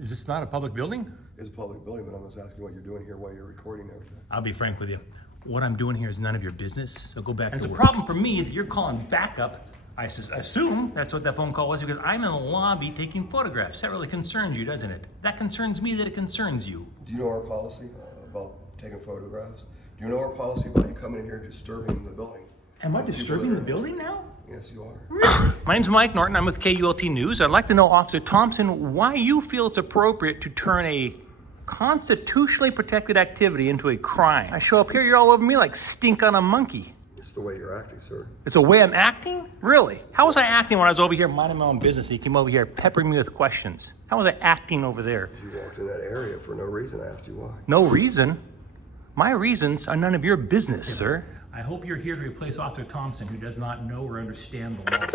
Is this not a public building? It's a public building, but I'm just asking what you're doing here while you're recording everything. I'll be frank with you. What I'm doing here is none of your business, so go back to work. It's a problem for me that you're calling backup. I assume that's what that phone call was because I'm in the lobby taking photographs. That really concerns you, doesn't it? That concerns me that it concerns you. Do you know our policy about taking photographs? Do you know our policy about you coming in here disturbing the building? Am I disturbing the building now? Yes, you are. My name's Mike Norton. I'm with KULT News. I'd like to know, Officer Thompson, why you feel it's appropriate to turn a constitutionally protected activity into a crime. I show up here, you're all over me like stink on a monkey. It's the way you're acting, sir. It's the way I'm acting? Really? How was I acting when I was over here minding my own business and you came over here peppering me with questions? How was I acting over there? You walked in that area for no reason. I asked you why. No reason? My reasons are none of your business, sir. I hope you're here to replace Officer Thompson, who does not know or understand the law.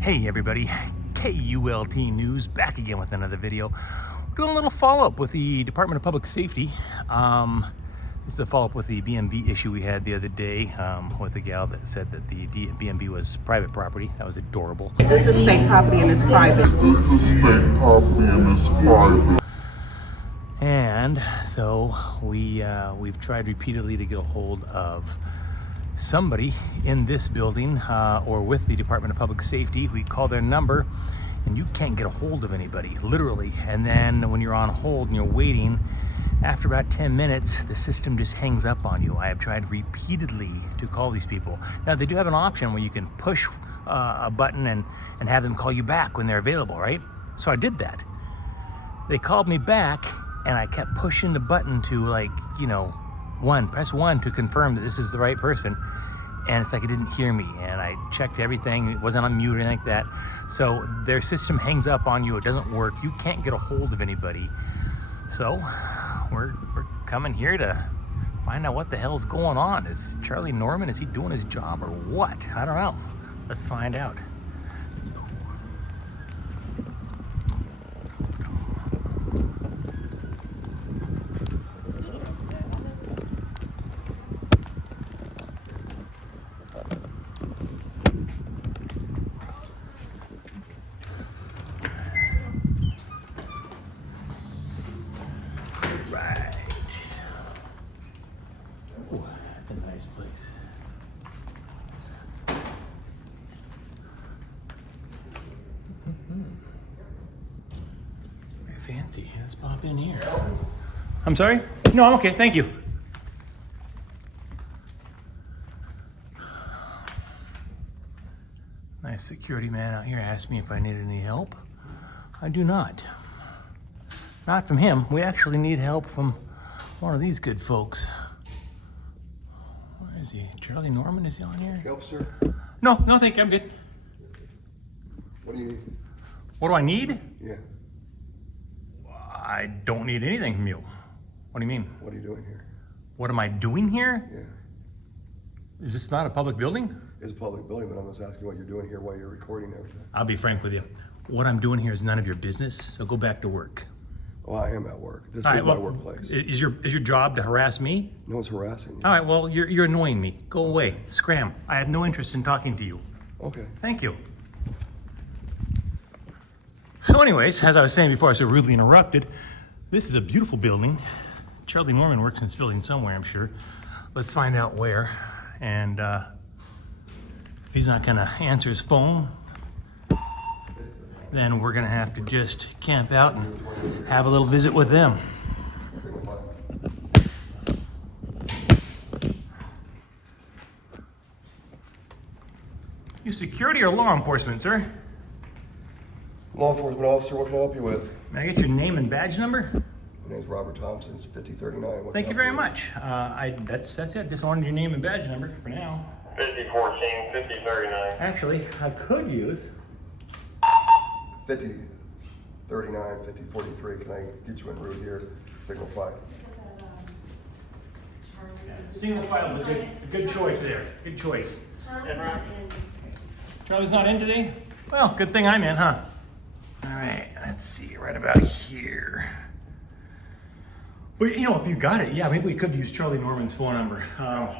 Hey everybody, KULT News back again with another video. We're doing a little follow-up with the Department of Public Safety. This is a follow-up with the BMV issue we had the other day with the gal that said that the BMV was private property. That was adorable. This is state property and it's private. This is state property and it's private. And so we've tried repeatedly to get a hold of somebody in this building or with the Department of Public Safety. We call their number and you can't get a hold of anybody, literally. And then when you're on hold and you're waiting, after about 10 minutes, the system just hangs up on you. I have tried repeatedly to call these people. Now they do have an option where you can push a button and have them call you back when they're available, right? So I did that. They called me back and I kept pushing the button to press one to confirm that this is the right person. And it's like it didn't hear me. And I checked everything. It wasn't on mute or anything like that. So their system hangs up on you. It doesn't work. You can't get a hold of anybody. So we're coming here to find out what the hell's going on. Is Charlie Norman, is he doing his job or what? I don't know. Let's find out. Right. Ooh, a nice place. Very fancy. Let's pop in here. I'm sorry? No, I'm okay. Thank you. Nice security man out here asked me if I needed any help. I do not. Not from him. We actually need help from one of these good folks. Where is he? Charlie Norman, is he on here? Help, sir? No, thank you. I'm good. What do you need? What do I need? Yeah. I don't need anything from you. What do you mean? What are you doing here? What am I doing here? Yeah. Is this not a public building? It's a public building, but I'm just asking what you're doing here while you're recording everything. I'll be frank with you. What I'm doing here is none of your business, so go back to work. Well, I am at work. This All is right, my well, workplace. Is your job to harass me? No one's harassing you. All right, well, you're annoying me. Go away. Scram. I have no interest in talking to you. Okay. Thank you. So anyways, as I was saying before I was so rudely interrupted, this is a beautiful building. Charlie Norman works in this building somewhere, I'm sure. Let's find out where. And if he's not gonna answer his phone, then we're gonna have to just camp out and have a little visit with them. You security or law enforcement, sir? Law enforcement officer, what can I help you with? May I get your name and badge number? My name's Robert Thompson. It's 5039. What Thank can you I very help you much. That's it. Just wanted your name and badge number for now. 5014, 5039. Actually, I could use. with? 5039, 5043. Can I get you en route here? Signal 5. Single file is a good choice there. Good choice. Charlie's not in. Charlie's not in today? Well, good thing I'm in, huh? All right, let's see, right about here. Well, you know, if you got it, yeah, maybe we could use Charlie Norman's phone number,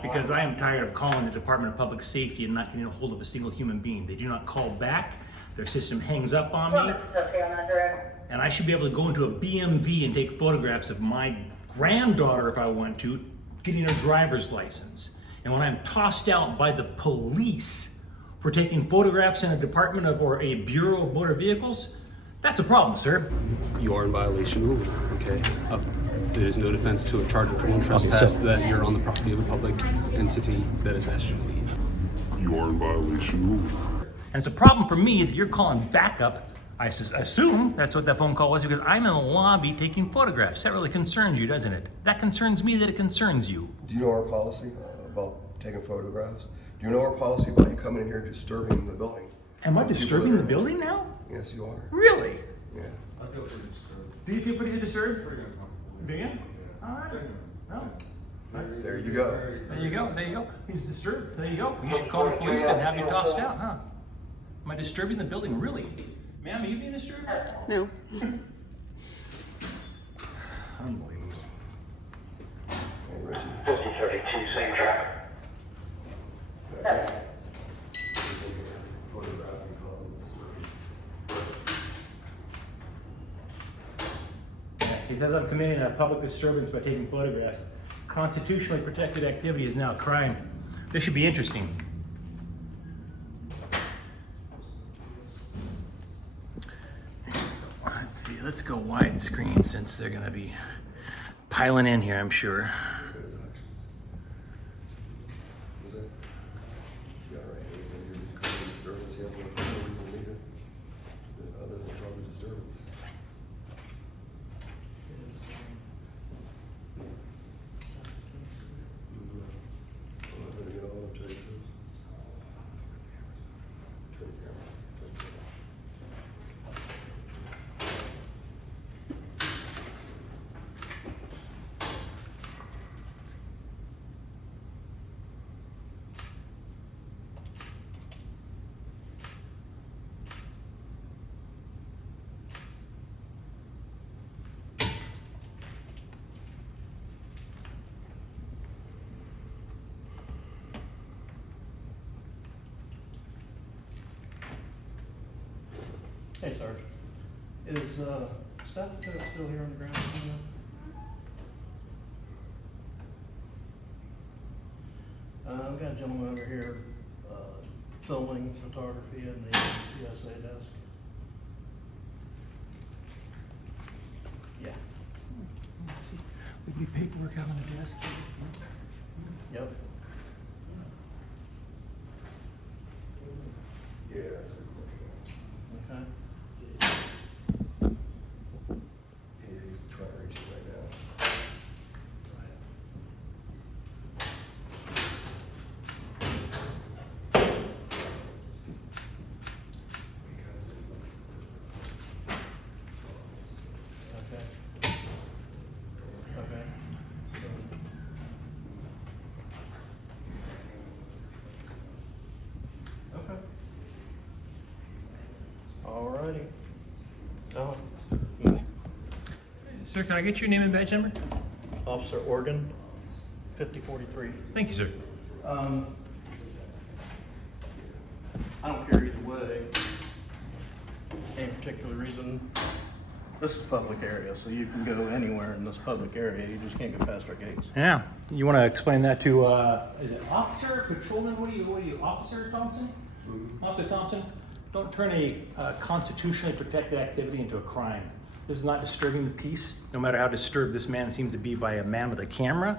because I am tired of calling the Department of Public Safety and not getting a hold of a single human being. They do not call back. Their system hangs up on me. And I should be able to go into a BMV and take photographs of my granddaughter if I want to, getting her driver's license. And when I'm tossed out by the police for taking photographs in a department of or a Bureau of Motor Vehicles, that's a problem, sir. You are in violation, okay? There is no defense to a charge of criminal trespass that you're on the property of a public entity that is asked you to leave. You are in violation. And it's a problem for me that you're calling backup. I assume that's what that phone call was, because I'm in the lobby taking photographs. That really concerns you, doesn't it? That concerns me that it concerns you. Do you know our policy about taking photographs? Do you know our policy about you coming in here disturbing the building? Am I People disturbing that the are- building now? Yes, you are. Really? Yeah. Do you feel pretty disturbed? Do you? All right. No. There you go. There you go. There you go. He's disturbed. There you go. You should call the police and have me tossed out, huh? Am I disturbing the building? Really? Ma'am, are you being disturbed? No. Unbelievable. Hey, Richie. 5032, same traffic. Photographing calls. He says I'm committing a public disturbance by taking photographs. Constitutionally protected activity is now a crime. This should be interesting. Let's see, let's go widescreen since they're gonna be piling in here, I'm sure. Look at his actions. Is it? He's got right here. He's in here causing disturbance. He has no reason neither, other than cause a disturbance. I'm gonna get all up to you. Turn the camera. Turn the camera. Hey, Sarge. Is Steph still here on the ground? I've got a gentleman over here filming photography in the PSA desk. Yeah. Let's see. Weekly paperwork out on the desk. Yep. Yeah, that's recording. Okay. Yeah, he's trying to reach it right now. Okay. Okay. Okay. Alrighty. Oh. Sir, can I get your name and badge number? Officer Organ, 5043. Thank you, sir. I don't care either way. Any particular reason? This is a public area, so you can go anywhere in this public area. You just can't go past our gates. Yeah. You want to explain that to, is it officer, patrolman? What are you, Officer Thompson? Officer Thompson, don't turn a constitutionally protected activity into a crime. This is not disturbing the peace, no matter how disturbed this man seems to be by a man with a camera.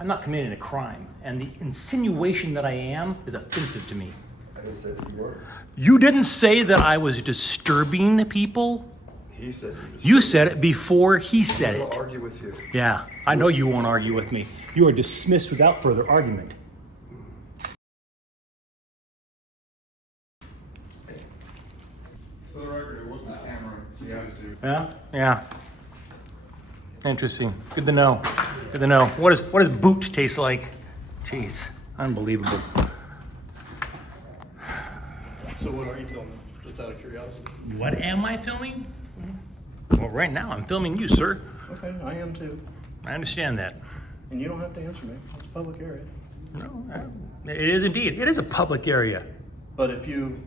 I'm not committing a crime, and the insinuation that I am is offensive to me. I just said that you were. You didn't say that I was disturbing people. He said You said it before he said I don't it. argue with you. Yeah, I know you won't argue with me. You are dismissed without further argument. For the record, it wasn't the camera, the attitude. Yeah, yeah. Interesting. Good to know. Good to know. What does boot taste like? Jeez, unbelievable. So what are you filming? Just out of curiosity. What am I filming? Well, right now I'm filming you, sir. Okay, I am too. I understand that. And you don't have to answer me. It's a public area. No, it is indeed. It is a public area. But if you...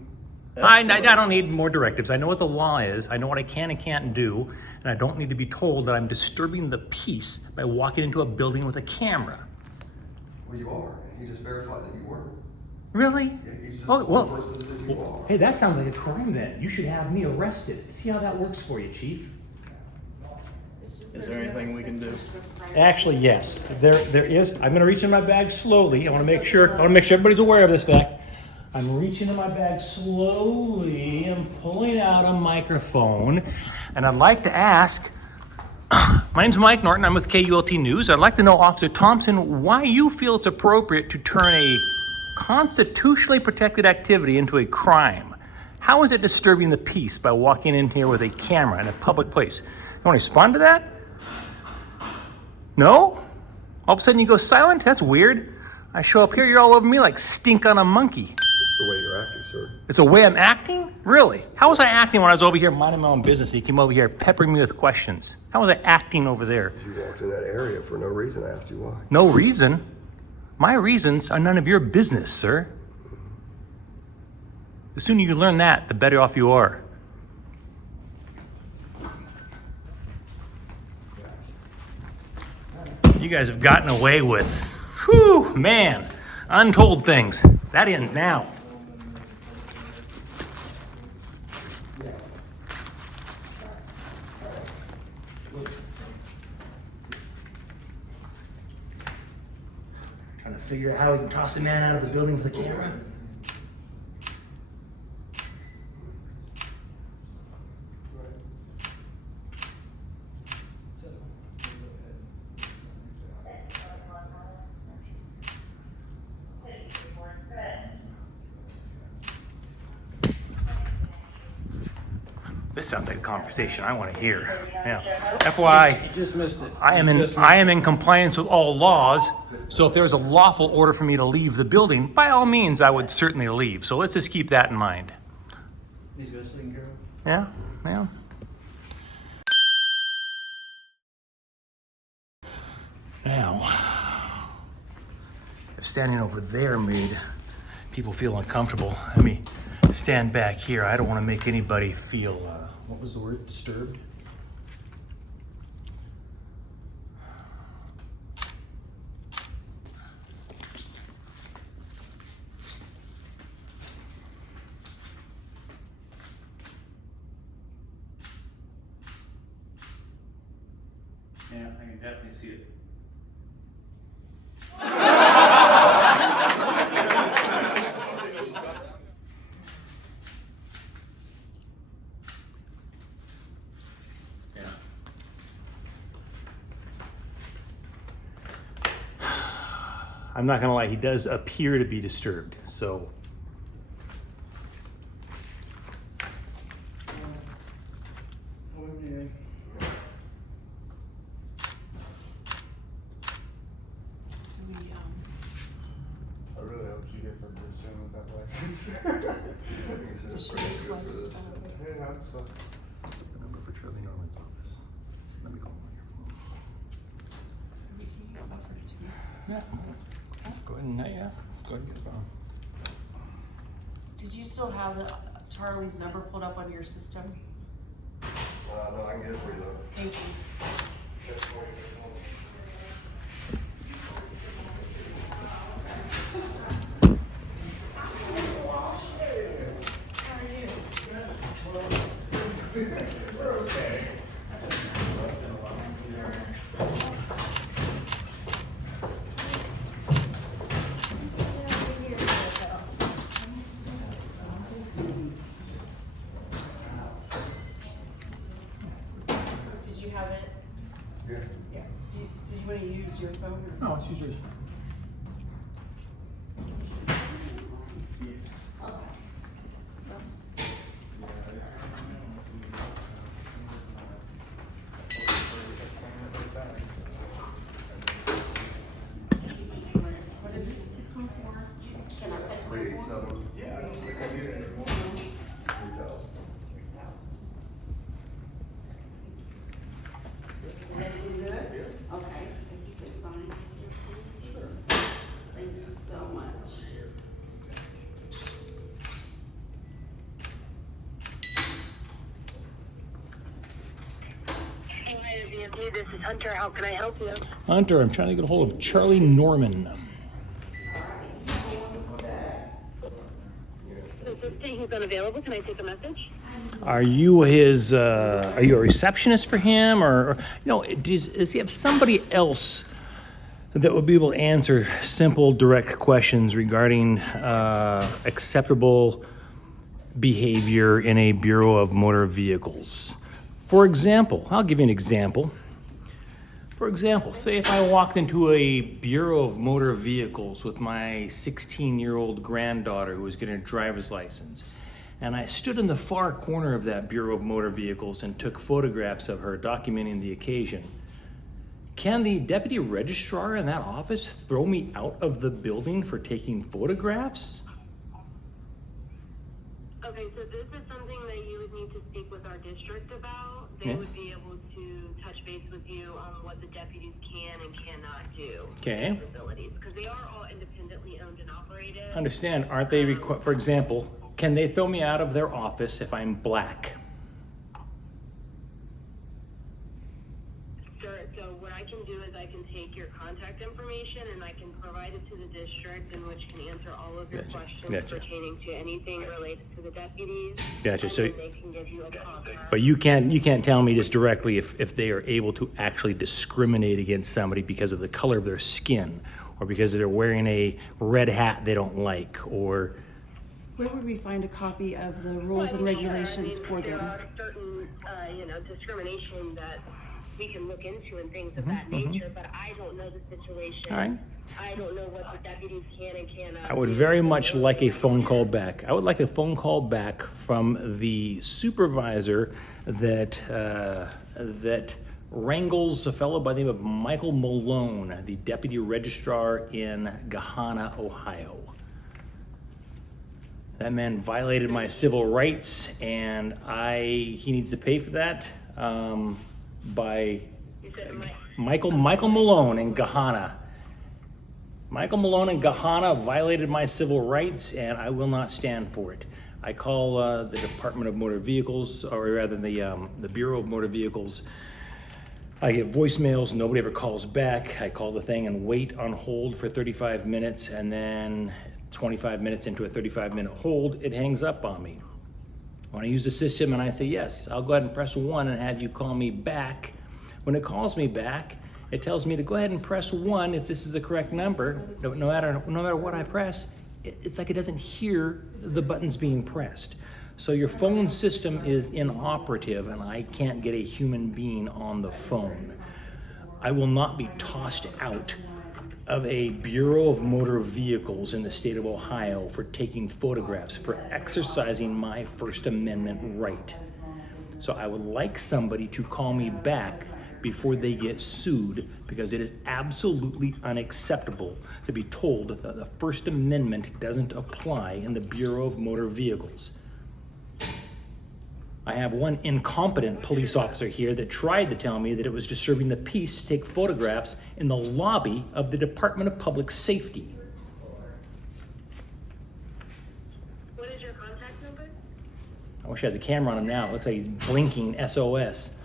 I don't need more directives. I know what the law is. I know what I can and can't do. And I don't need to be told that I'm disturbing the peace by walking into a building with a camera. Well, you are, and he just verified that you weren't. Really? Yeah, he's just Oh, the well, one person that said you are. hey, that sounds like a crime then. You should have me arrested. See how that works for you, Chief? Is there anything we can do? Actually, yes. There is. I'm going to reach in my bag slowly. I want to make sure everybody's aware of this fact. I'm reaching in my bag slowly. I'm pulling out a microphone, and I'd like to ask. My name's Mike Norton. I'm with KULT News. I'd like to know, Officer Thompson, why you feel it's appropriate to turn a constitutionally protected activity into a crime. How is it disturbing the peace by walking in here with a camera in a public place? You want to respond to that? No? All of a sudden you go silent? That's weird. I show up here, you're all over me like stink on a monkey. It's the way you're acting, sir. It's the way I'm acting? Really? How was I acting when I was over here minding my own business and you came over here peppering me with questions? How was I acting over there? You walked in that area for no reason. I asked you why. No reason? My reasons are none of your business, sir. The sooner you learn that, the better off you are. You guys have gotten away with, whew, man, untold things. That ends now. Trying to figure out how we can toss a man out of the building with a camera. This sounds like a conversation I want to hear. Yeah. FYI, Just missed it. I am in compliance with all laws. So if there was a lawful order for me to leave the building, by all means, I would certainly leave. So let's just keep that in mind. These guys taken care of? Yeah, yeah. Now, if standing over there made people feel uncomfortable, let me stand back here. I don't want to make anybody feel, what was the word, disturbed? Yeah, I can definitely see it. Yeah. I'm not gonna lie, he does appear to be disturbed, so. Okay. I really hope she gets up there soon with that license. Yeah, I'm so. Number for Charlie Norman's office. Let me call him on your phone. Yeah. Go ahead and, yeah, go ahead and get the phone. Did you still have Charlie's number pulled up on your system? No, I can get it for you though. Thank you. Did you have it? Yeah. Yeah. Did you want to use your phone? Or? No, it's usually. What is it? 614? Can I take 387. Yeah, I don't think I need it anymore. 3000. Is everything good? Okay. DMV, this is Hunter. How can I help you? Hunter, I'm trying to get a hold of Charlie Norman. Is this saying he's unavailable? Can I take a message? Are you his, are you a receptionist for him, or does he have somebody else that would be able to answer simple, direct questions regarding acceptable behavior in a Bureau of Motor Vehicles? For example, I'll give you an example. For example, say if I walked into a Bureau of Motor Vehicles with my 16-year-old granddaughter who was getting a driver's license, and I stood in the far corner of that Bureau of Motor Vehicles and took photographs of her documenting the occasion. Can the Deputy Registrar in that office throw me out of the building for taking photographs? Okay, so this is something that you would need to speak with our district about. They would be able to touch base with you on what the deputies can and cannot do. Okay. Facilities, because they are all independently owned and operated. Understand, aren't they, for example, can they throw me out of their office if I'm black? Sure, so what I can do is I can take your contact information and I can provide it to the district, in which can answer all of your questions pertaining to anything related to the deputies. Gotcha. So, They can give you a contact. but you can't tell me just directly if they are able to actually discriminate against somebody because of the color of their skin, or because they're wearing a red hat they don't like, or... Where would we find a copy of the rules and regulations for There them? are certain, discrimination that we can look into and things of that nature, but I don't know the situation. All right. I don't know what the deputies can and cannot. I would very much like a phone call back. I would like a phone call back from the supervisor that wrangles a fellow by the name of Michael Malone, the Deputy Registrar in Gahanna, Ohio. That man violated my civil rights, and he needs to pay for that by Michael Malone in Gahanna. Michael Malone in Gahanna violated my civil rights, and I will not stand for it. I call the Department of Motor Vehicles, or rather the Bureau of Motor Vehicles. I get voicemails, nobody ever calls back. I call the thing and wait on hold for 35 minutes, and then 25 minutes into a 35-minute hold, it hangs up on me. When I use the system and I say, yes, I'll go ahead and press 1 and have you call me back. When it calls me back, it tells me to go ahead and press 1 if this is the correct number. No matter what I press, it's like it doesn't hear the buttons being pressed. So your phone system is inoperative, and I can't get a human being on the phone. I will not be tossed out of a Bureau of Motor Vehicles in the state of Ohio for taking photographs, for exercising my First Amendment right. So I would like somebody to call me back before they get sued, because it is absolutely unacceptable to be told that the First Amendment doesn't apply in the Bureau of Motor Vehicles. I have one incompetent police officer here that tried to tell me that it was disturbing the peace to take photographs in the lobby of the Department of Public Safety. What is your contact number? I wish I had the camera on him now. It looks like he's blinking SOS.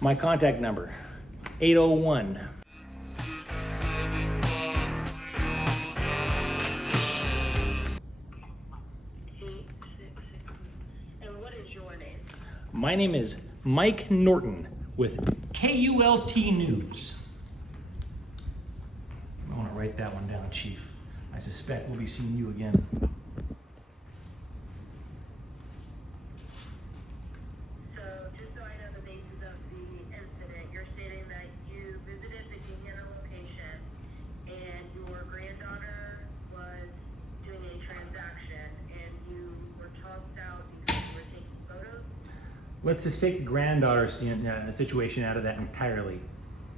My contact number, 801. My name is Mike Norton with KULT News. I want to write that one down, Chief. I suspect we'll be seeing you again. So, just so I know the basis of the incident, you're stating that you visited the Gahanna location and your granddaughter was doing a transaction and you were tossed out because you were taking photos? Let's just take the granddaughter situation out of that entirely.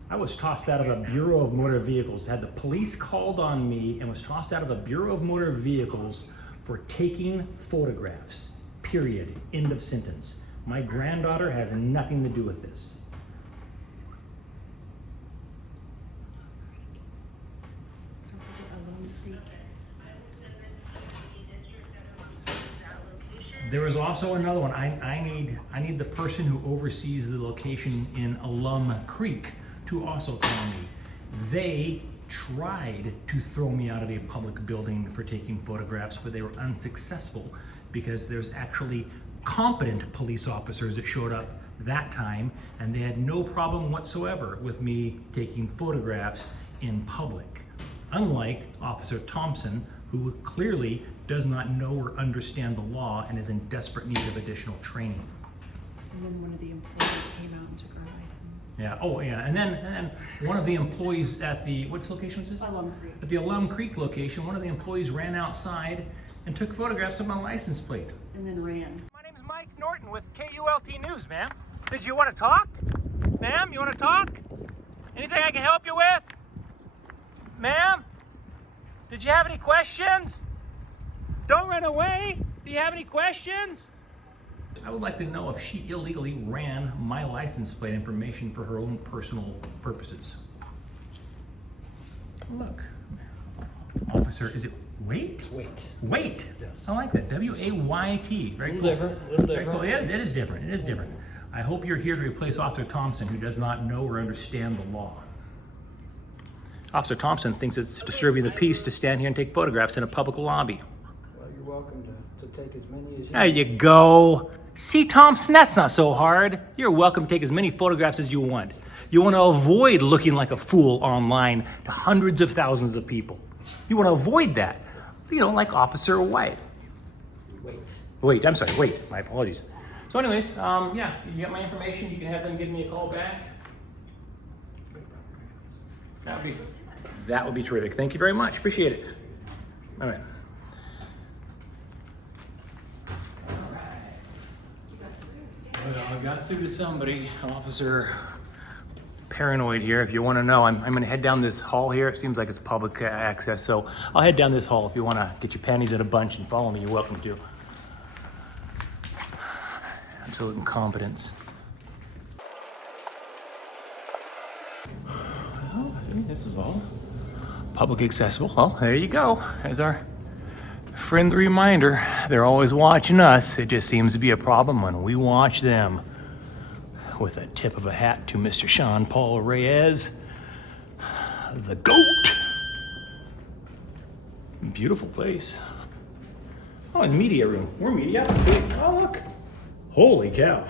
I was tossed out of a Bureau of Motor Vehicles, had the police called on me, and was tossed out of a Bureau of Motor Vehicles for taking photographs. Period. End of sentence. My granddaughter has nothing to do with this. There was also another one. I need the person who oversees the location in Alum Creek to also call me. They tried to throw me out of a public building for taking photographs, but they were unsuccessful because there's actually competent police officers that showed up that time, and they had no problem whatsoever with me taking photographs in public. Unlike Officer Thompson, who clearly does not know or understand the law and is in desperate need of additional training. And then one of the employees came out and took our license. Yeah, oh yeah, and then one of the employees at the, which location was this? Alum Creek. At the Alum Creek location, one of the employees ran outside and took photographs of my license plate. And then ran. My name's Mike Norton with KULT News, ma'am. Did you want to talk? Ma'am, you want to talk? Anything I can help you with? Ma'am? Did you have any questions? Don't run away. Do you have any questions? I would like to know if she illegally ran my license plate information for her own personal purposes. Look. Officer, is it Wait? Wait. Wait. Yes. I like that. W-A-Y-T. Very cool. Different. Very cool. It is different. It is different. I hope you're here to replace Officer Thompson, who does not know or understand the law. Officer Thompson thinks it's disturbing the peace to stand here and take photographs in a public lobby. Well, you're welcome to take as many as you There you go. See, Thompson, that's not so hard. You're welcome to take as many photographs as you want. You want to avoid looking like a fool online to hundreds of thousands of people. You want to avoid that. You know, like Officer White. Wait, I'm sorry, wait. My apologies. So anyways, yeah, you got my information. You can have them give me a call back. That would be terrific. Thank you very much. Appreciate it. All right. Well, I got through to somebody. Officer Paranoid here. If you want to know, I'm going to head down this hall here. It seems like it's public access, so I'll head down this hall. If you want to get your panties in a bunch and follow me, you're welcome to. Absolute incompetence. Well, I think this is all public accessible. Oh, there you go. There's our friendly reminder. They're always watching us. It just seems to be a problem when we watch them. With a tip of a hat to Mr. Sean Paul Reyes, the GOAT. Beautiful place. Oh, and media room. We're media. Oh, look. Holy cow.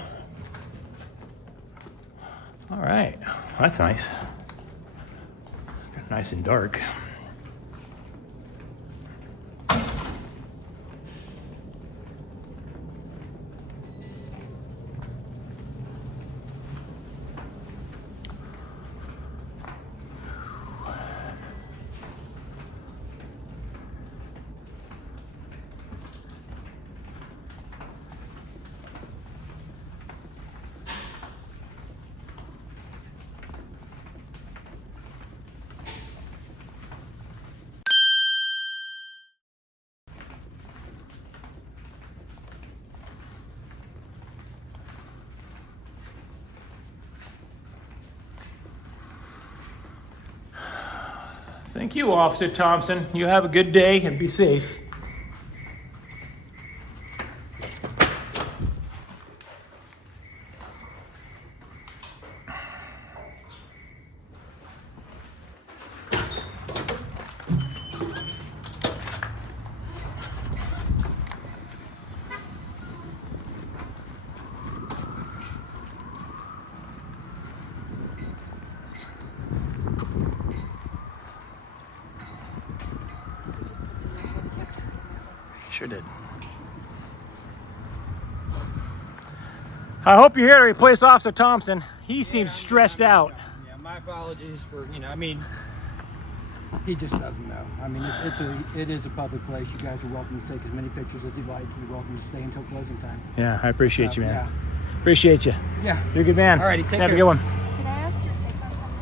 All right. That's nice. Nice and dark. Thank you, Officer Thompson. You have a good day and be safe. Sure did. I hope you're here to replace Officer Thompson. He seems stressed out. Yeah, my apologies for, I mean, he just doesn't know. I mean, it is a public place. You guys are welcome to take as many pictures as you'd like. You're welcome to stay until closing time. Yeah, I appreciate you, man. Yeah. Appreciate you. Yeah. You're a good man. Alrighty, take Have care. a good one. Can I ask your take on something?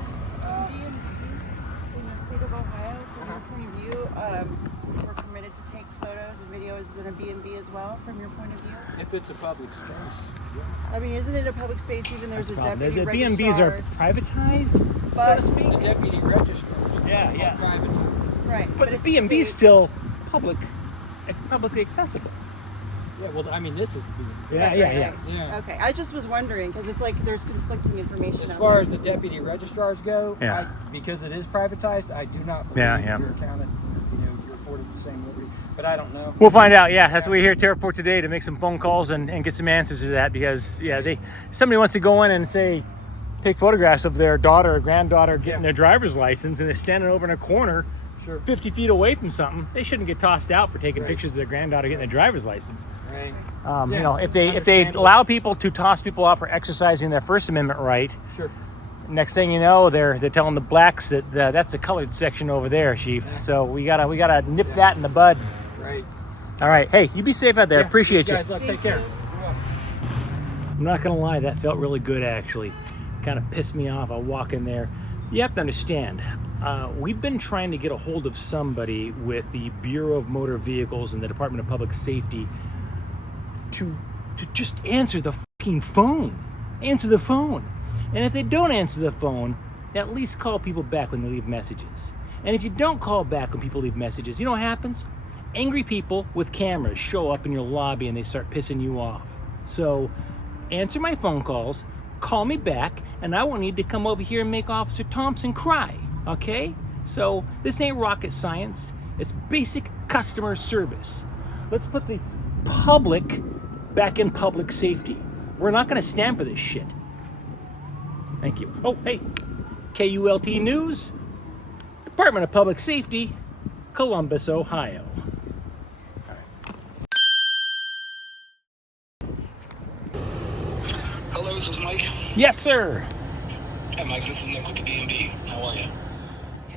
B&Bs in the state of Ohio, from your point of view, we're permitted to take photos and videos in a B&B as well, from your point of view? If it's a public space. I mean, isn't it a public space even there's a deputy The registrar? B&Bs are privatized, But- so to speak. The deputy registrars. Yeah. Private. Right. But the it's B&B's state- still publicly accessible. Yeah, well, I mean, this is the Yeah. yeah. Okay, I just was wondering because it's like there's conflicting information. As out far there. as the deputy registrars go, Yeah. because it is privatized, I do not believe Yeah. you're accounted, you're afforded the same liberty. But I don't know. We'll find out. Yeah, that's what we're here at Terraport today, to make some phone calls and get some answers to that, because somebody wants to go in and say, take photographs of their daughter or granddaughter getting their driver's license, and they're standing over in a corner 50 feet away from something. They shouldn't get tossed out for taking pictures of their granddaughter getting their driver's license. Right. You know, if they allow people to toss people out for exercising their First Amendment right, next thing you know, they're telling the blacks that that's the colored section over there, Chief. Yeah. So we gotta nip that in the bud. Right. All right. Hey, you be safe out there. Appreciate you. Guys, take care. I'm not gonna lie, that felt really good actually. Kind of pissed me off. I'll walk in there. You have to understand, we've been trying to get a hold of somebody with the Bureau of Motor Vehicles and the Department of Public Safety to just answer the fucking phone. Answer the phone. And if they don't answer the phone, at least call people back when they leave messages. And if you don't call back when people leave messages, you know what happens? Angry people with cameras show up in your lobby and they start pissing you off. So answer my phone calls, call me back, and I won't need to come over here and make Officer Thompson cry, okay? So this ain't rocket science. It's basic customer service. Let's put the public back in public safety. We're not gonna stand for this shit. Thank you. Oh, hey, KULT News, Department of Public Safety, Columbus, Ohio. Hello, this is Mike. Yes, sir. Hi, Mike. This is Nick with the B&B. How are you?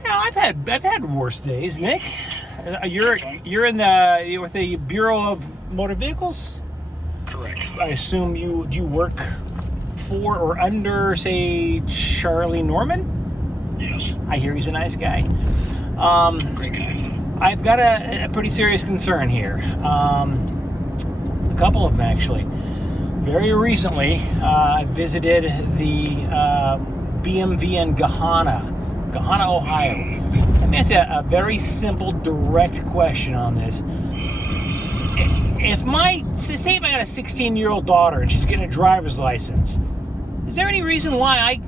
Yeah, I've had worse days, Nick. You're in with the Bureau of Motor Vehicles? Correct. I assume you work for or under, say, Charlie Norman? Yes. I hear he's a nice guy. Great guy. I've got a pretty serious concern here. A couple of them, actually. Very recently, I visited the BMV in Gahanna, Ohio. Let me ask you a very simple, direct question on this. Say if I got a 16-year-old daughter and she's getting a driver's license, is there any reason why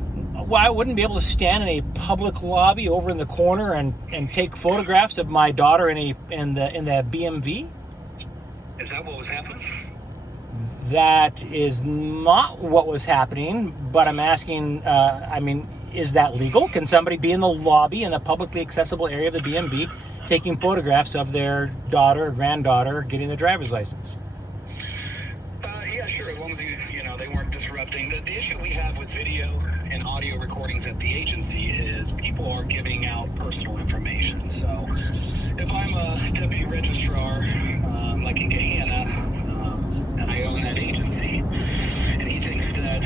I wouldn't be able to stand in a public lobby over in the corner and take photographs of my daughter in the BMV? Is that what was happening? That is not what was happening, but I'm asking, is that legal? Can somebody be in the lobby in the publicly accessible area of the BMV taking photographs of their daughter or granddaughter getting their driver's license? Yeah, sure, as long as they weren't disrupting. The issue we have with video and audio recordings at the agency is people are giving out personal information. So if I'm a deputy registrar, like in Gahanna, and I own that agency, and he thinks that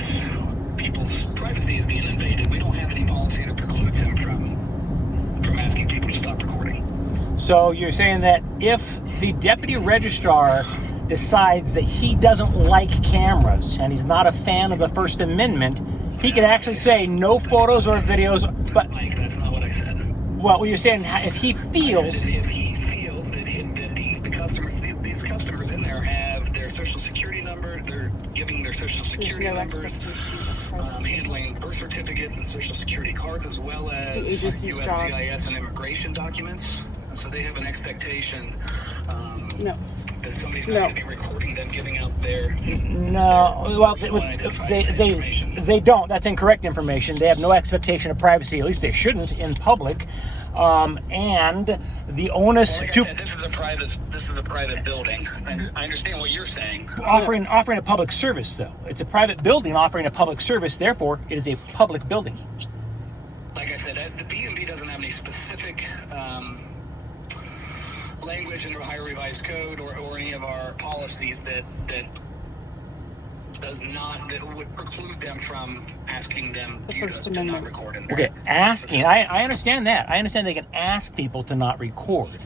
people's privacy is being invaded, we don't have any policy that precludes him from asking people to stop recording. So you're saying that if the deputy registrar decides that he doesn't like cameras and he's not a fan of the First Amendment, he can actually say no photos or videos. But Mike, that's not what I said. Well, you're saying if he feels if he feels that these customers in there have their social security number, they're giving their social security numbers, handling birth certificates and social security cards, as well as USCIS and immigration documents. And so they have an expectation that somebody's not going to be recording them giving out their they don't. That's incorrect information. They have no expectation of privacy. At least they shouldn't in public. And the onus like to I said, this is a private building, and I understand what you're saying. Offering a public service, though. It's a private building offering a public service. Therefore, it is a public building. Like I said, the BMV doesn't have any specific language in the Ohio Revised Code or any of our policies that would preclude them from asking them to not record in there. Okay, asking. I understand that. I understand they can ask people to not record.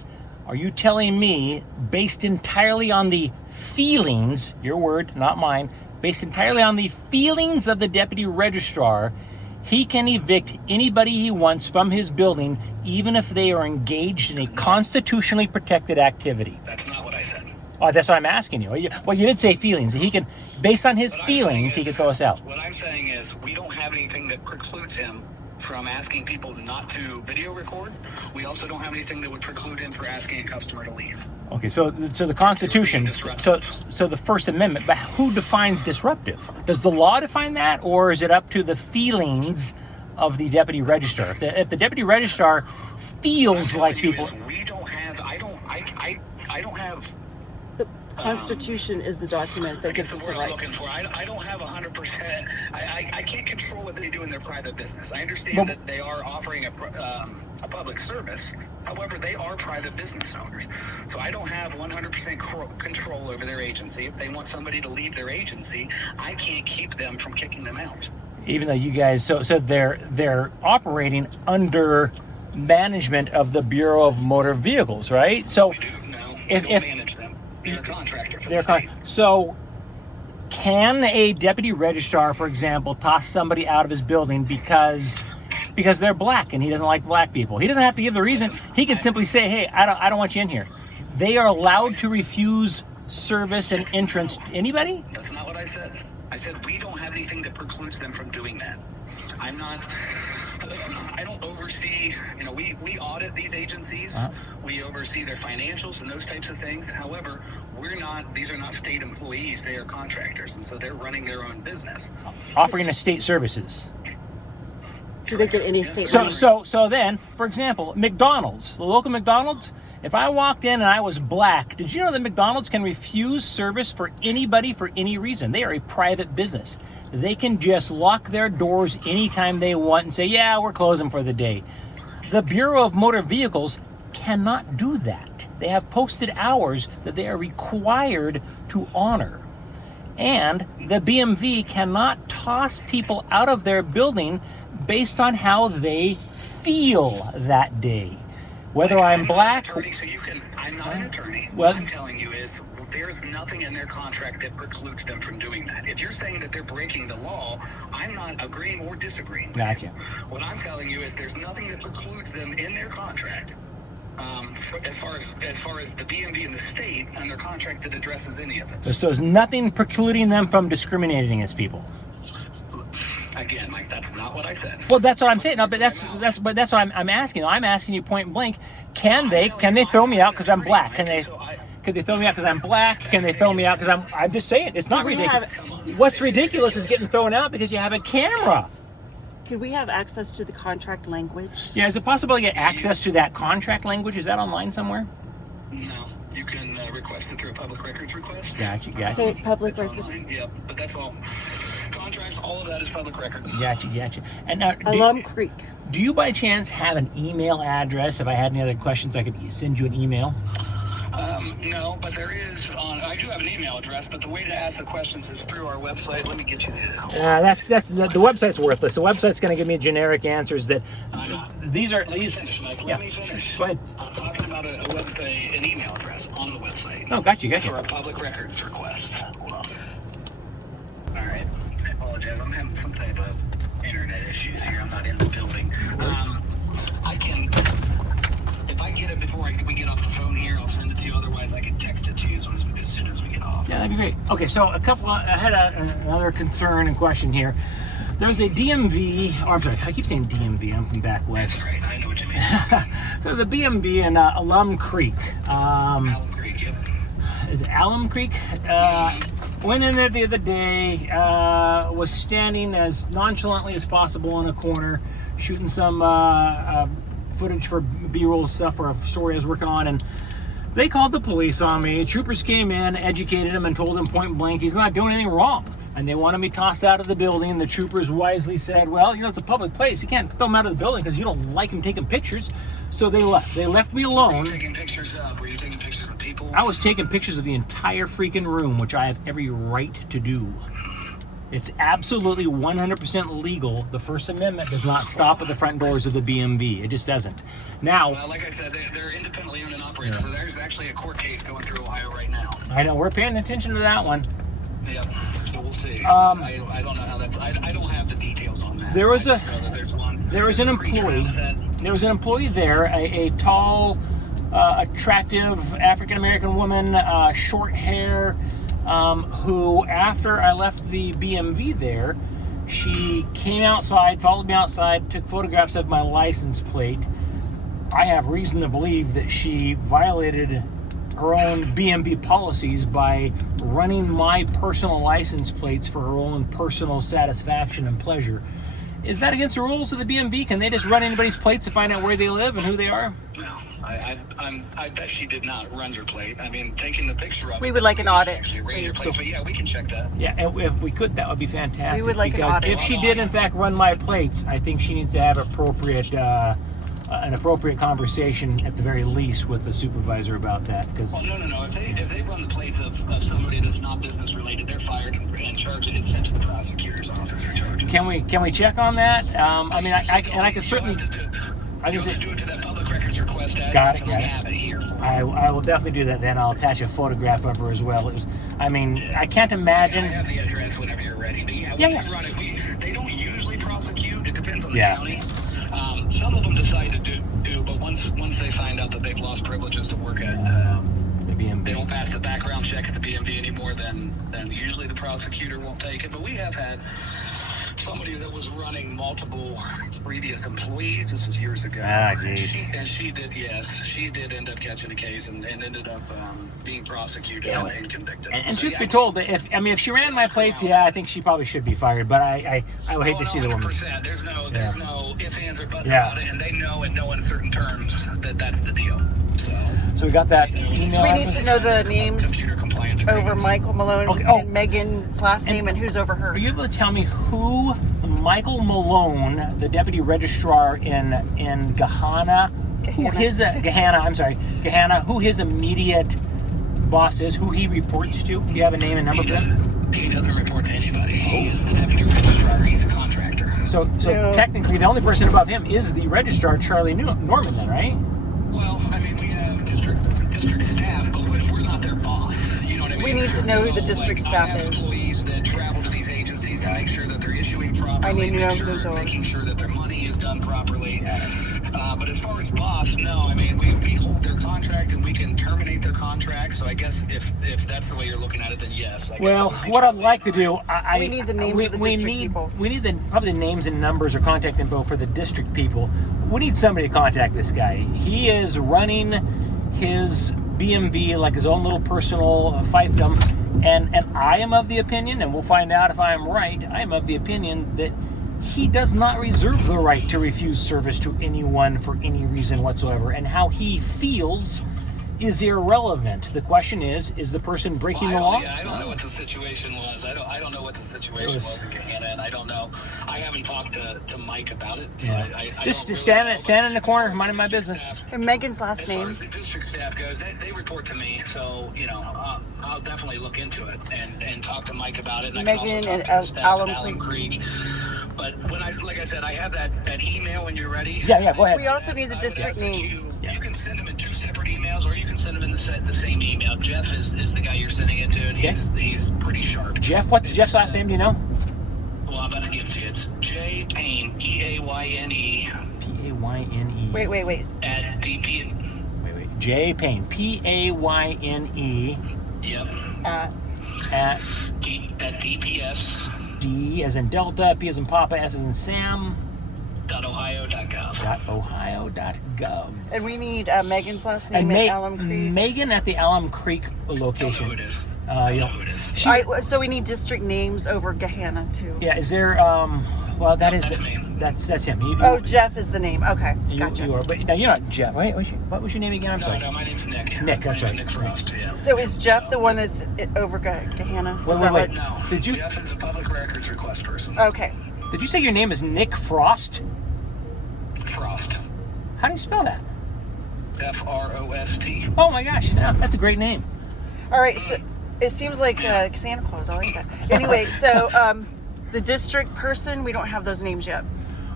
Are you telling me, based entirely on the feelings, your word, not mine, based entirely on the feelings of the deputy registrar, he can evict anybody he wants from his building, even if they are engaged in a constitutionally protected activity? That's not what I said. Oh, that's what I'm asking you. Well, you did say feelings. He can, based on his feelings, he could throw us out. What I'm saying is we don't have anything that precludes him from asking people not to video record. We also don't have anything that would preclude him from asking a customer to leave. Okay, so the Constitution, so the First Amendment, but who defines disruptive? Does the law define that, or is it up to the feelings of the Deputy Registrar? If the Deputy Registrar feels like people... We don't have, I don't have... The Constitution is the document that gives us the right. Looking for. I don't have 100%. I can't control what they do in their private business. I understand that they are offering a public service. However, they are private business owners. So I don't have 100% control over their agency. If they want somebody to leave their agency, I can't keep them from kicking them out. Even though you guys, so they're operating under management of the Bureau of Motor Vehicles, right? So we don't manage them. They're a contractor for the state. So can a deputy registrar, for example, toss somebody out of his building because they're black and he doesn't like black people? He doesn't have to give the reason. He can simply say, hey, I don't want you in here. They are allowed to refuse service and entrance to anybody? That's not what I said. I said we don't have anything that precludes them from doing that. I don't oversee, we audit these agencies. We oversee their financials and those types of things. However, these are not state employees, they are contractors, and so they're running their own business. Offering a state services. Do they get any state? So then, for example, McDonald's, the local McDonald's, if I walked in and I was black, did you know that McDonald's can refuse service for anybody for any reason? They are a private business. They can just lock their doors anytime they want and say, yeah, we're closing for the day. The Bureau of Motor Vehicles cannot do that. They have posted hours that they are required to honor. And the BMV cannot toss people out of their building based on how they feel that day. Whether I'm black... I'm not an attorney. Well, what I'm telling you is there's nothing in their contract that precludes them from doing that. If you're saying that they're breaking the law, I'm not agreeing or disagreeing with Gotcha. you. What I'm telling you is there's nothing that precludes them in their contract, as far as the BMV and the state and their contract that addresses any of it. So there's nothing precluding them from discriminating against people. Again, Mike, that's not what I said. Well, that's what I'm saying. No, but that's what I'm asking. I'm asking you point blank. Can they throw me out because I'm black? Can they throw me out because I'm black? Can they throw me out because I'm just saying, it's not ridiculous. What's ridiculous is getting thrown out because you have a camera. Could we have access to the contract language? Yeah, is it possible to get access to that contract language? Is that online somewhere? No, you can request it through a public records request. Gotcha. Okay, public records. Online. Yep, but that's all. Contracts, all of that is public record. Gotcha. And now, Alum Creek. Do you by chance have an email address? If I had any other questions, I could send you an email. No, but there is. I do have an email address, but the way to ask the questions is through our website. Let me get you that. The website's worthless. The website's going to give me generic answers that these are these. Let me finish. Go ahead. I'm talking about an email address on the website. Oh, gotcha. For a public records request. Hold on. All right. I apologize. I'm having some type of internet issues here. I'm not in the building. I can. If I get it before we get off the phone here, I'll send it to you. Otherwise, I can text it to you as soon as we get off. Yeah, that'd be great. Okay, so I had another concern and question here. There's a DMV, I'm sorry, I keep saying DMV, I'm from back west. That's right, I know what you mean. So the BMV in Alum Creek. Alum Creek, yep. Is it Alum Creek? Went in there the other day, was standing as nonchalantly as possible in a corner, shooting some footage for B-roll stuff for a story I was working on, and they called the police on me. Troopers came in, educated him, and told him point blank he's not doing anything wrong. And they wanted me tossed out of the building. The troopers wisely said, well, it's a public place. You can't throw him out of the building because you don't like him taking pictures. So they left. They left me alone. Were you taking pictures of? Were you taking pictures of people? I was taking pictures of the entire freaking room, which I have every right to do. It's absolutely 100% legal. The First Amendment does not stop at the front doors of the BMV. It just doesn't. Now, well, like I said, they're independently owned and operated, so there's actually a court case going through Ohio right now. I know, we're paying attention to that one. Yep, so we'll see. I don't know how that's, I don't have the details on that. There was an employee there, a tall, attractive African-American woman, short hair, who, after I left the BMV there, she came outside, followed me outside, took photographs of my license plate. I have reason to believe that she violated her own BMV policies by running my personal license plates for her own personal satisfaction and pleasure. Is that against the rules of the BMV? Can they just run anybody's plates to find out where they live and who they are? No, I bet she did not run your plate. I mean, taking the picture of it. We would like an audit, Actually ran your please. plates, but yeah, we can check that. Yeah, and if we could, that would be fantastic. We would like an because audit. if she did in fact run my plates, I think she needs to have an appropriate conversation at the very least with the supervisor about that. Because Well, no. If they run the plates of somebody that's not business related, they're fired and charged. It's sent to the prosecutor's office for charges. can we check on that? I mean, I can certainly. I You can have say, to do it to that public records request address, Got it, and got we it. have it here for you. I will definitely do that. Then I'll attach a photograph of her as well. I mean, I can't imagine. I have the address whenever you're ready. But yeah, Yeah. we run it. They don't usually prosecute. It depends on the Yeah. county. Some of them decide to do, but once they find out that they've lost privileges to work at, The BMV. they don't pass the background check at the BMV anymore, then usually the prosecutor won't take it. But we have had somebody that was running multiple previous employees. This was years ago. Ah, jeez. She did end up catching a case and ended up being prosecuted Yeah, and convicted. And So, truth yeah, be told, if she ran my plates, yeah, I think she probably should be fired. But I would hate to see the woman. 100%. There's no ifs, ands, or buts Yeah. about it, and they know in no uncertain terms that that's the deal. So we got that email. We need address? to know the names computer compliance over agreements. Michael Malone Okay, oh. and Megan's last name and who's over her. Are you able to tell me who Michael Malone, the deputy registrar in Gahanna, who Gahanna, who his immediate boss is, who he reports to? Do you have a name and number for him? He doesn't report to anybody. He is the deputy registrar. He's a contractor. So No. technically, the only person above him is the registrar, Charlie Norman, then, right? Well, I mean, we have district staff, but we're not their boss. You know what I mean? We need to know who the So, district I staff have is. employees that travel to these agencies to make sure that they're issuing properly. I need to know make sure- who's over. making sure that their money is done properly. But as far as boss, no. I mean, we hold their contract and we can terminate their contract. So I guess if that's the way you're looking at it, then yes. I guess Well, that would be what I'd Charlie. like to do, We need the names of the district people. We need probably the names and numbers or contact info for the district people. We need somebody to contact this guy. He is running his BMV like his own little personal fiefdom, and I am of the opinion, and we'll find out if I am right, I am of the opinion that he does not reserve the right to refuse service to anyone for any reason whatsoever, and how he feels is irrelevant. The question is the person breaking the law? I don't know what the situation was. I don't know what the situation was in Gahanna, and I don't know. I haven't talked to Mike about it. So Yeah. I Just don't stand really know. in the corner, minding my business. And Megan's last As far name. as the district staff goes, they report to me, so I'll definitely look into it and talk to Mike about it. And I can Megan also talk and to the staff at Alum Alum Creek. But like I said, I have that email when you're ready. Yeah, go ahead. We also need the district names. You can send them in two separate emails, or you can send them in the same email. Jeff is the guy you're sending it to, and he's pretty sharp. Jeff, what's Jeff's last name? Do you know? Well, I'm about to give it to you. It's J Payne, P-A-Y-N-E. P-A-Y-N-E. Wait. At DP. Wait. J Payne. P-A-Y-N-E. Yep. At At DPS. D as in Delta, P as in Papa, S as in Sam. .ohio.gov. .ohio.gov. And we need Megan's last name And at Alum Creek. Megan at the Alum Creek location. Who it is. You know, Who it is. she, All right, so we need district names over Gahanna too. yeah, is there, well, That's me. that's him. Oh, Jeff is the name. Okay, you, gotcha. you are, but no, you're not Jeff, right? What was your name again? I'm sorry. No, my name's Nick. Nick, that's My right. name's Nick Frost, yeah. So is Jeff the one that's over Gahanna? Wait, Is that wait. what- No, Did you- Jeff is a public records request person. Okay. Did you say your name is Nick Frost? Frost. How do you spell that? F-R-O-S-T. Oh my gosh, yeah, that's a great name. All right. So it seems like Santa Claus. I like that. Anyway, so the district person, we don't have those names yet.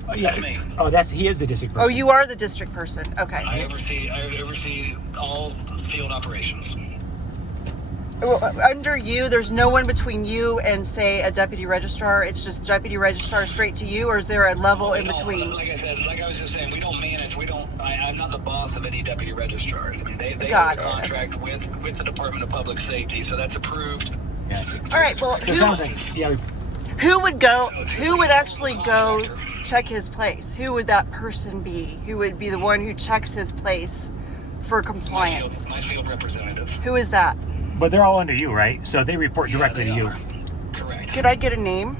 Oh, yeah. That's me. Oh, he is the district person. Oh, you are the district person. Okay. I oversee all field operations. Well, under you, there's no one between you and, say, a deputy registrar. It's just deputy registrar straight to you, or is there a level in between? Like I said, like I was just saying, we don't manage correct. I'm not the boss of any deputy registrars. I mean, they Got have a it. contract with the Department of Public Safety, so that's approved. Yeah. All right. Well, It sounds like, yeah, who would actually go check his place? Who would that person be? Who would be the one who checks his place for compliance? My field representatives. Who is that? but they're all under you, right? So they report directly to you. Correct. Could I get a name,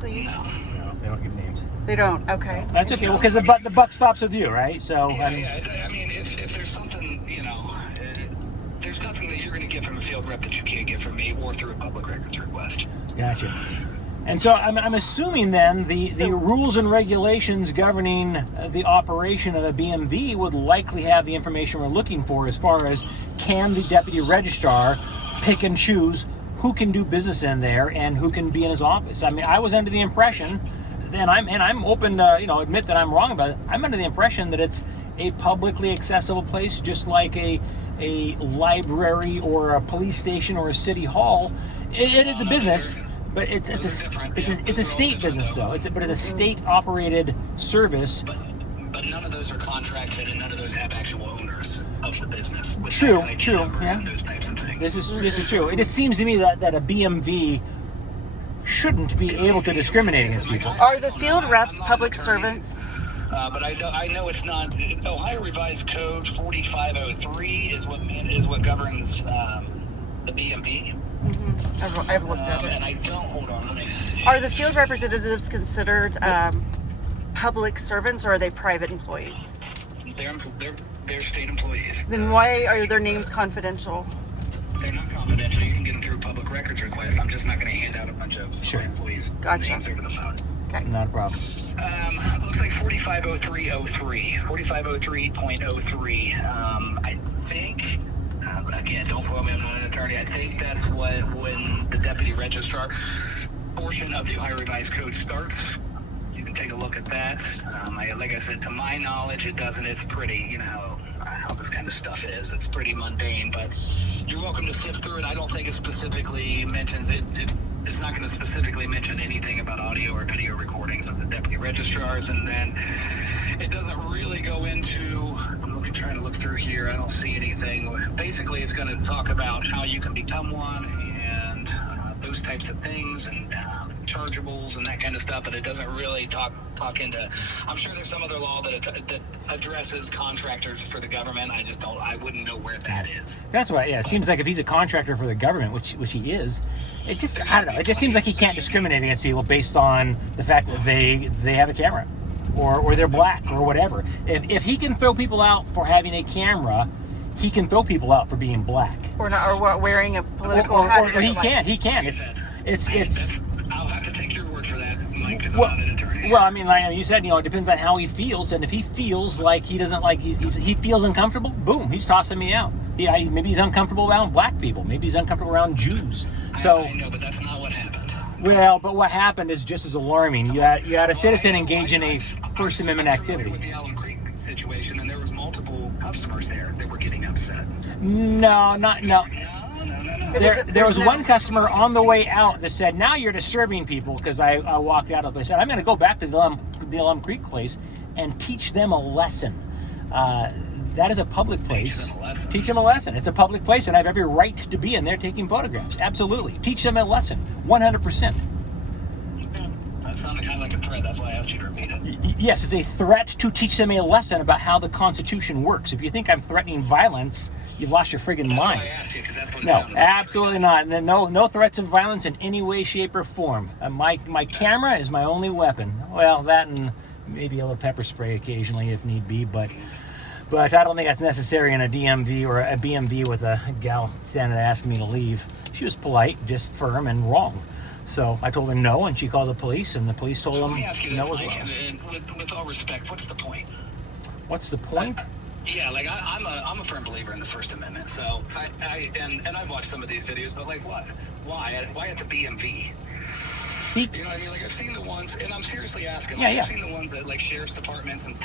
please? No, they don't give names. They don't. Okay. That's okay, well, because the buck stops with you, right? So, Yeah, I mean, I mean, if there's something, there's nothing that you're going to get from a field rep that you can't get from me or through a public records request. gotcha. And so I'm assuming then the rules and regulations governing the operation of a BMV would likely have the information we're looking for as far as can the deputy registrar pick and choose who can do business in there and who can be in his office. I mean, I was under the impression, I'm open to admit that I'm wrong about it. I'm under the impression that it's a publicly accessible place, just like a library or a police station or a city hall. It is a business. But it's a state business though. It's a state operated service. But none of those are contracted, and none of those have actual owners of the business. With True. numbers Yeah. and those types of things. This is true. It just seems to me that a BMV shouldn't be able to discriminate against people. Are the field reps public servants? But I know it's not. Ohio Revised Code 4503 is what governs the BMV. Mm-hmm. I've looked at it. And I don't. Hold on. Let me see. Are the field representatives considered public servants, or are they private employees? They're state employees. Then why are their names confidential? They're not confidential. You can get them through public records requests. I'm just not going to hand out a bunch of employees' names over the phone. Okay. Not a problem. Looks like 450303. 4503.03. I think. Again, don't quote me, I'm not an attorney. I think that's when the deputy registrar portion of the Ohio Revised Code starts. You can take a look at that. Like I said, to my knowledge, it doesn't. It's pretty, how this kind of stuff is. It's pretty mundane, but you're welcome to sift through it. I don't think it specifically mentions it. It's not going to specifically mention anything about audio or video recordings of the deputy registrars, and then it doesn't really go into. I'm trying to look through here. I don't see anything. Basically, it's going to talk about how you can become one and those types of things and chargeables and that kind of stuff. But it doesn't really talk into. I'm sure there's some other law that addresses contractors for the government. I just don't. I wouldn't know where that is. That's why. Yeah, it seems like if he's a contractor for the government, which he is, I don't know. It just seems like he can't discriminate against people based on the fact that they have a camera. Or they're black or whatever. If he can throw people out for having a camera, he can throw people out for being black. Or wearing a political hat. Or he can. It's. I'll have to take your word for that, Mike, because I'm not an attorney. Well, I mean, like you said, it depends on how he feels, and if he feels like he doesn't like he feels uncomfortable, boom, he's tossing me out. Maybe he's uncomfortable around black people. Maybe he's uncomfortable around Jews. So I know, but that's not what happened. Well, but what happened is just as alarming. You had a citizen engage in a First Amendment activity. With the Allen Creek situation, and there was multiple customers there that were getting upset. No. There was one customer on the way out that said, "Now you're disturbing people," because I walked out of the place. I said, "I'm going to go back to the Allen Creek place and teach them a lesson." That is a public place. Teach them a lesson. It's a public place, and I have every right to be in there taking photographs. Absolutely. Teach them a lesson. 100%. That sounded kind of like a threat. That's why I asked you to repeat it. Yes, it's a threat to teach them a lesson about how the Constitution works. If you think I'm threatening violence, you've lost your friggin' mind. That's why I asked you, because that's what it No, sounded like. absolutely not. No threats of violence in any way, shape, or form. My camera is my only weapon. Well, that and maybe a little pepper spray occasionally if need be, but I don't think that's necessary in a DMV or a BMV with a gal standing there asking me to leave. She was polite, just firm and wrong. So I told her no, and she called the police, and the police told them Let me ask you this, no as Mike, well. and with all respect, what's the point? What's the point? Yeah, like I'm a firm believer in the First Amendment. So and I've watched some of these videos, but like what? Why at the BMV? You know what I mean? Like I've seen the ones, and I'm seriously asking. Like, I've seen the ones at like sheriff's departments and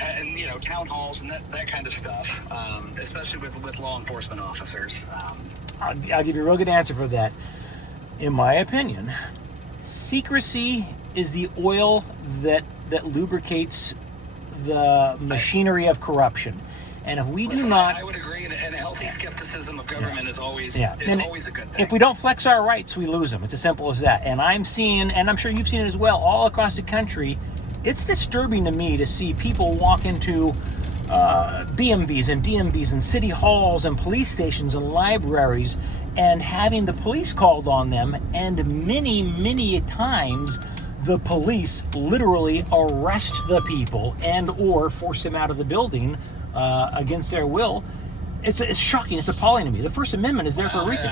town halls and that kind of stuff, especially with law enforcement officers. I'll give you a real good answer for that. In my opinion, secrecy is the oil that lubricates the machinery of corruption. And if we do not... I would agree, and a healthy skepticism of government is always always a good thing. If we don't flex our rights, we lose them. It's as simple as that. And I'm seeing, and I'm sure you've seen it as well, all across the country, it's disturbing to me to see people walk into BMVs and DMVs and city halls and police stations and libraries and having the police called on them, and many times the police literally arrest the people and or force them out of the building against their will. It's shocking. It's appalling to me. The First Amendment is there for a reason.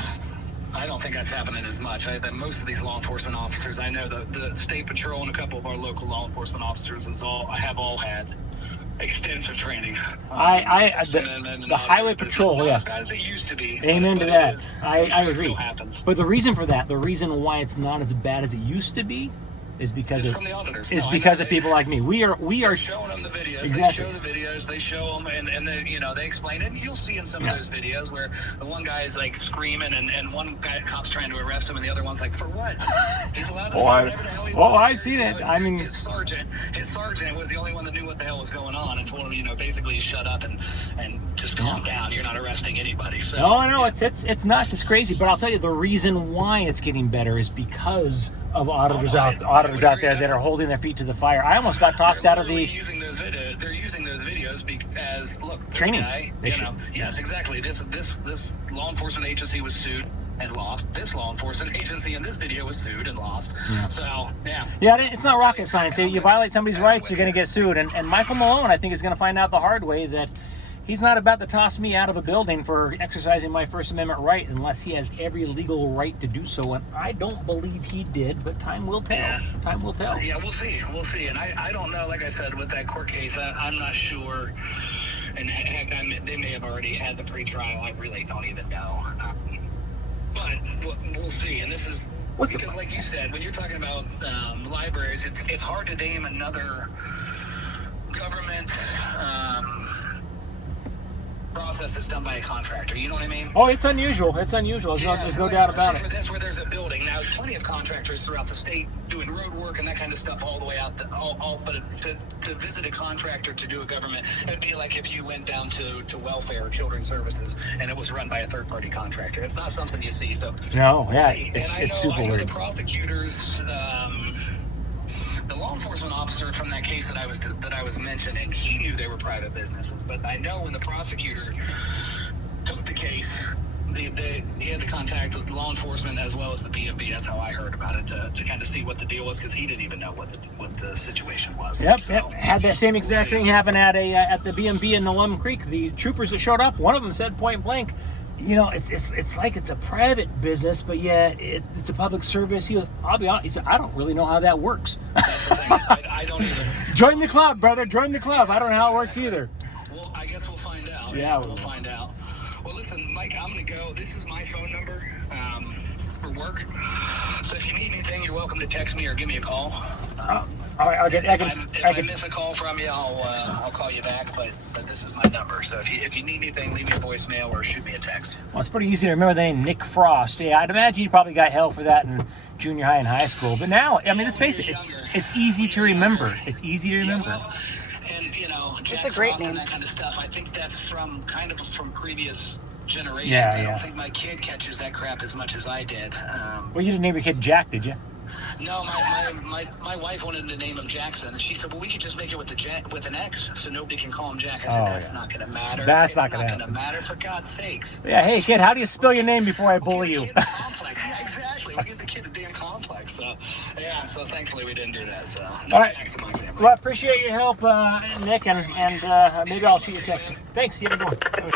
I don't think that's happening as much. Most of these law enforcement officers, I know the State Patrol and a couple of our local law enforcement officers have all had extensive training. The Highway Patrol, yeah. As it used to be. Amen to that. I agree. Still happens. But the reason for that, the reason why it's not as bad as it used to be, is because from the auditors. Of people like me. We are showing them the videos. Exactly. They show the videos. They show them, and they explain it. And you'll see in some of those videos where the one guy's like screaming, and one cop's trying to arrest him, and the other one's like, "For what? He's allowed to say whatever the hell he wants." I've seen it. I mean, his sergeant was the only one that knew what the hell was going on, and told him, basically shut up and just calm down. You're not arresting anybody. So no, it's nuts. It's crazy. But I'll tell you, the reason why it's getting better is because of auditors out there that are holding their feet to the fire. I almost got tossed out of the... They're using those videos as, look, this training. Guy, yes, exactly. This law enforcement agency was sued and lost. This law enforcement agency in this video was sued and lost. Yeah. So, yeah, it's not rocket science. You violate somebody's rights, you're going to get sued. And Michael Malone, I think, is going to find out the hard way that he's not about to toss me out of a building for exercising my First Amendment right unless he has every legal right to do so. And I don't believe he did, but time will tell. Yeah. Time will tell. Yeah, we'll see. And I don't know, like I said, with that court case, I'm not sure. And heck, they may have already had the pretrial. I really don't even know. But we'll see. And this is because, like you said, when you're talking about libraries, it's hard to name another government process that's done by a contractor. You know what I mean? Oh, it's unusual. There's no doubt about it. For this, where there's a building. Now, there's plenty of contractors throughout the state doing road work and that kind of stuff all the way out. But to visit a contractor to do a government, it'd be like if you went down to welfare or children's services and it was run by a third-party contractor. It's not something you see. So no, it's super weird. The prosecutors. The law enforcement officer from that case that I was mentioning, he knew they were private businesses. But I know when the prosecutor took the case, he had to contact law enforcement as well as the BMV. That's how I heard about it, to kind of see what the deal was, because he didn't even know what the situation was. Yep. Had that same exact thing happen at the BMV in Nolum Creek. The troopers that showed up, one of them said point blank, it's like it's a private business, but it's a public service. I'll be honest, he said, I don't really know how that works. That's the thing. I don't either. Join the club, brother. Join the club. I don't know how it works either. Well, I guess we'll find out. Yeah, we'll find out. Well, listen, Mike, I'm going to go. This is my phone number for work. So if you need anything, you're welcome to text me or give me a call. All right, if I miss a call from you, I'll call you back. But this is my number. So if you need anything, leave me a voicemail or shoot me a text. Well, it's pretty easy to remember the name Nick Frost. Yeah, I'd imagine you probably got hell for that in junior high and high school. But now, I mean, let's face it, it's easy to remember. It's easy to remember. Yeah, well, and Jack it's a great Frost name. and that kind of stuff. I think that's from previous generations. Yeah, I yeah. don't think my kid catches that crap as much as I did. Well, you didn't name your kid Jack, did you? No, my wife wanted to name him Jackson, and she said, "Well, we could just make it with an X, so nobody can call him Jack." I said, "That's not going to matter. That's not going to matter, for God's sakes." Yeah, hey kid, how do you spell your name before I bully you? Complex. Yeah, exactly. We get the kid a damn complex. So so thankfully we didn't do that. So all right. Jacks in my family. Well, I appreciate your help, Nick, and maybe I'll shoot you a text. Thanks. You have a good one.